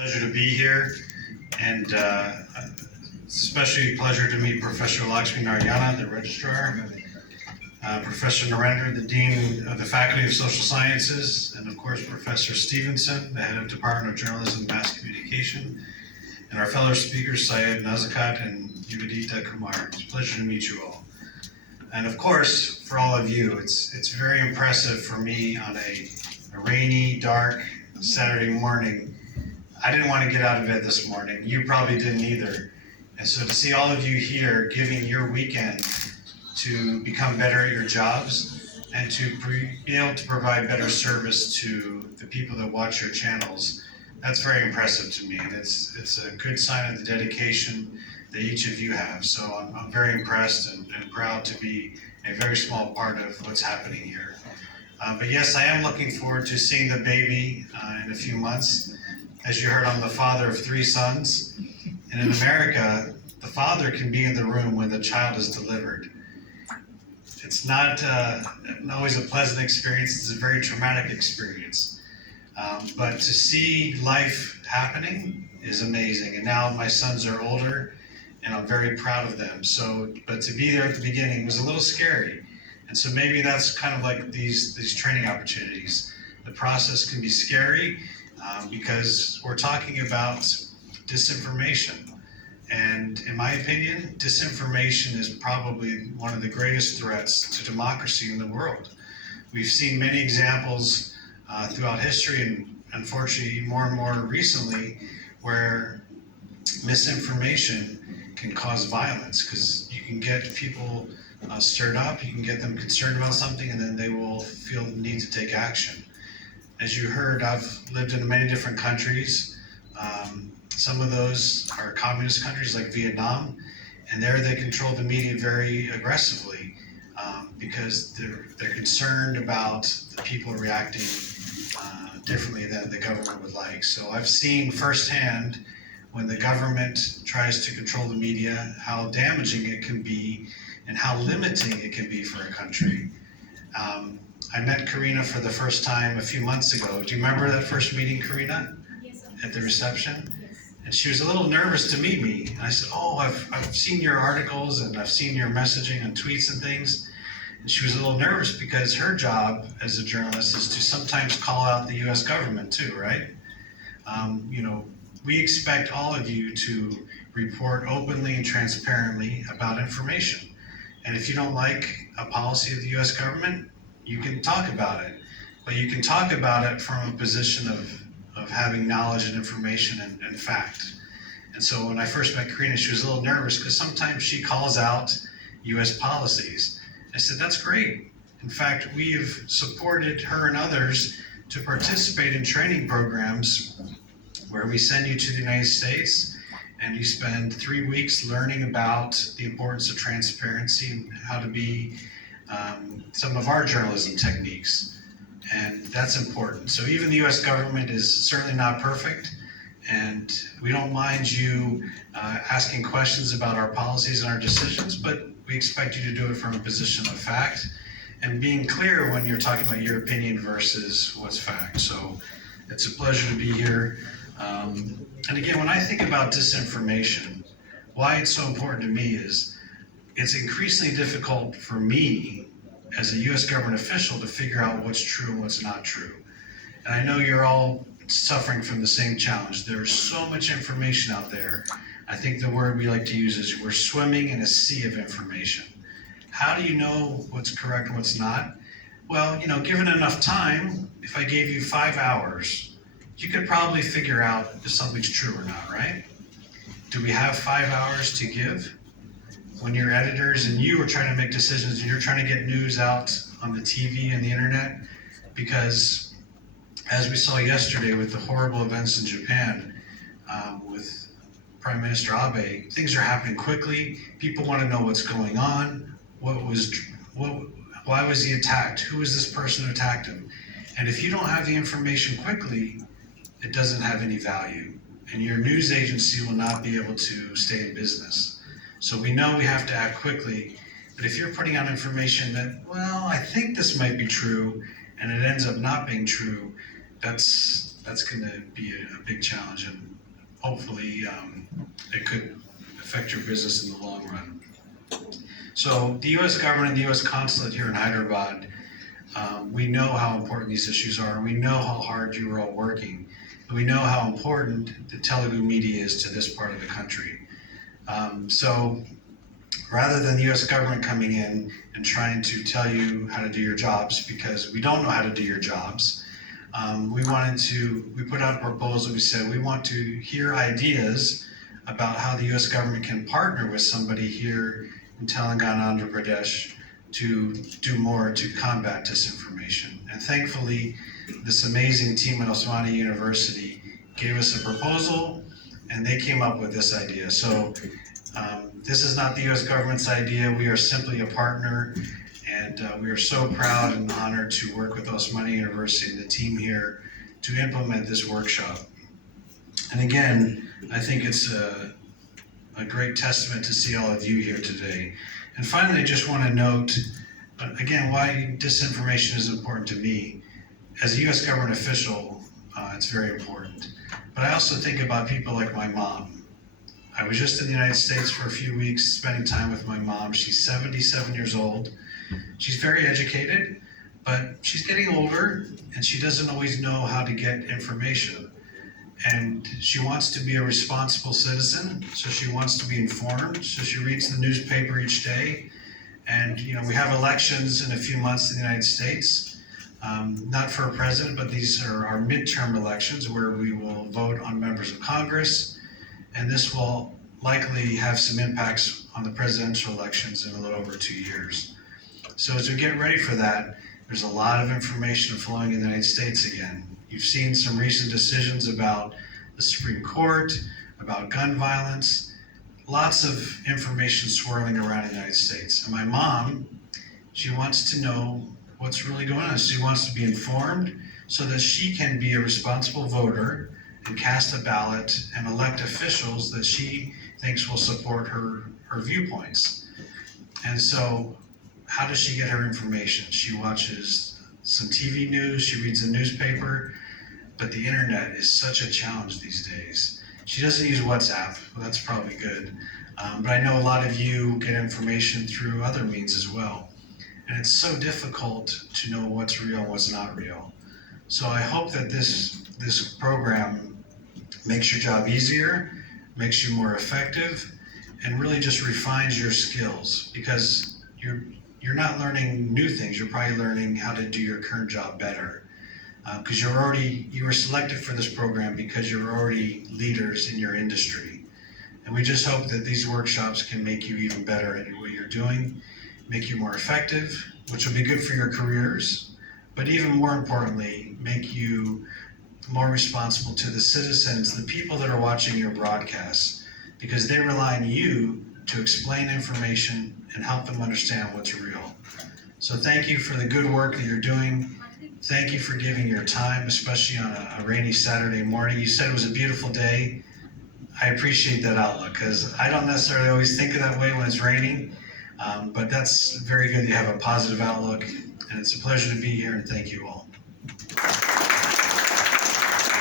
Pleasure to be here, and it's especially a pleasure to meet Professor Lakshmi Narayana, the registrar, Professor Narendra, the Dean of the Faculty of Social Sciences, and of course Professor Stevenson, the Head of Department of Journalism and Mass Communication, and our fellow speakers, Syed Nazakat and Yuvadita Kumar. It's a pleasure to meet you all. And of course, for all of you, it's very impressive for me on a rainy, dark Saturday morning. I didn't want to get out of bed this morning. You probably didn't either. And so to see all of you here giving your weekend to become better at your jobs and to be able to provide better service to the people that watch your channels, that's very impressive to me. And it's a good sign of the dedication that each of you have. So I'm very impressed and proud to be a very small part of what's happening here. But yes, I am looking forward to seeing the baby in a few months. As you heard, I'm the father of 3 sons. And in America, the father can be in the room when the child is delivered. It's not always a pleasant experience. It's a very traumatic experience. But to see life happening is amazing. And now my sons are older, and I'm very proud of them. But to be there at the beginning was a little scary. And so maybe that's kind of like these training opportunities. The process can be scary because we're talking about disinformation. And in my opinion, disinformation is probably one of the greatest threats to democracy in the world. We've seen many examples throughout history, and unfortunately more and more recently, where misinformation can cause violence, because you can get people stirred up, you can get them concerned about something, and then they will feel the need to take action. As you heard, I've lived in many different countries. Some of those are communist countries like Vietnam, and there they control the media very aggressively because they're concerned about the people reacting differently than the government would like. So I've seen firsthand when the government tries to control the media, how damaging it can be and how limiting it can be for a country. I met Karina for the first time a few months ago. Do you remember that first meeting, Karina? Yes, at the reception? Yes. And she was a little nervous to meet me. And I said, oh, I've seen your articles and I've seen your messaging and tweets and things. And she was a little nervous because her job as a journalist is to sometimes call out the US government too, right? We expect all of you to report openly and transparently about information. And if you don't like a policy of the US government, you can talk about it. But you can talk about it from a position of having knowledge and information and fact. And so when I first met Karina, she was a little nervous because sometimes she calls out US policies. I said, that's great. In fact, we've supported her and others to participate in training programs where we send you to the United States and you spend 3 weeks learning about the importance of transparency and how to be some of our journalism techniques. And that's important. So even the US government is certainly not perfect, and we don't mind you asking questions about our policies and our decisions, but we expect you to do it from a position of fact and being clear when you're talking about your opinion versus what's fact. So it's a pleasure to be here. And again, when I think about disinformation, why it's so important to me is it's increasingly difficult for me as a US government official to figure out what's true and what's not true. And I know you're all suffering from the same challenge. There's so much information out there. I think the word we like to use is we're swimming in a sea of information. How do you know what's correct and what's not? Well, given enough time, if I gave you 5 hours, you could probably figure out if something's true or not, right? Do we have 5 hours to give? When you're editors and you are trying to make decisions and you're trying to get news out on the TV and the internet, because as we saw yesterday with the horrible events in Japan with Prime Minister Abe, things are happening quickly. People want to know what's going on. Why was he attacked? Who was this person who attacked him? And if you don't have the information quickly, it doesn't have any value. And your news agency will not be able to stay in business. So we know we have to act quickly, but if you're putting out information that, well, I think this might be true, and it ends up not being true, that's going to be a big challenge. And hopefully it could affect your business in the long run. So the U.S. government and the U.S. consulate here in Hyderabad, we know how important these issues are, and we know how hard you are all working, and we know how important the Telugu media is to this part of the country. So rather than the U.S. government coming in and trying to tell you how to do your jobs, because we don't know how to do your jobs, we put out a proposal. We said we want to hear ideas about how the U.S. government can partner with somebody here in Telangana, Andhra Pradesh, to do more to combat disinformation. And thankfully, this amazing team at Osmani University gave us a proposal, and they came up with this idea. So this is not the U.S. government's idea. We are simply a partner, and we are so proud and honored to work with Osmani University and the team here to implement this workshop. And again, I think it's a great testament to see all of you here today. And finally, I just want to note, again, why disinformation is important to me. As a U.S. government official, it's very important. But I also think about people like my mom. I was just in the United States for a few weeks, spending time with my mom. She's 77 years old. She's very educated, but she's getting older, and she doesn't always know how to get information. And she wants to be a responsible citizen, so she wants to be informed, so she reads the newspaper each day. And we have elections in a few months in the United States, not for a president, but these are our midterm elections where we will vote on members of Congress, and this will likely have some impacts on the presidential elections in a little over 2 years. So as we get ready for that, there's a lot of information flowing in the United States again. You've seen some recent decisions about the Supreme Court, about gun violence, lots of information swirling around in the United States. And my mom, she wants to know what's really going on. She wants to be informed so that she can be a responsible voter and cast a ballot and elect officials that she thinks will support her viewpoints. And so how does she get her information? She watches some TV news, she reads a newspaper, but the internet is such a challenge these days. She doesn't use WhatsApp. Well, that's probably good. But I know a lot of you get information through other means as well. And it's so difficult to know what's real and what's not real. So I hope that this program makes your job easier, makes you more effective, and really just refines your skills, because you're not learning new things. You're probably learning how to do your current job better. Because you were selected for this program because you're already leaders in your industry. And we just hope that these workshops can make you even better at what you're doing, make you more effective, which will be good for your careers, but even more importantly, make you more responsible to the citizens, the people that are watching your broadcasts, because they rely on you to explain information and help them understand what's real. So thank you for the good work that you're doing. Thank you for giving your time, especially on a rainy Saturday morning. You said it was a beautiful day. I appreciate that outlook, because I don't necessarily always think of that way when it's raining, but that's very good that you have a positive outlook, and it's a pleasure to be here, and thank you all.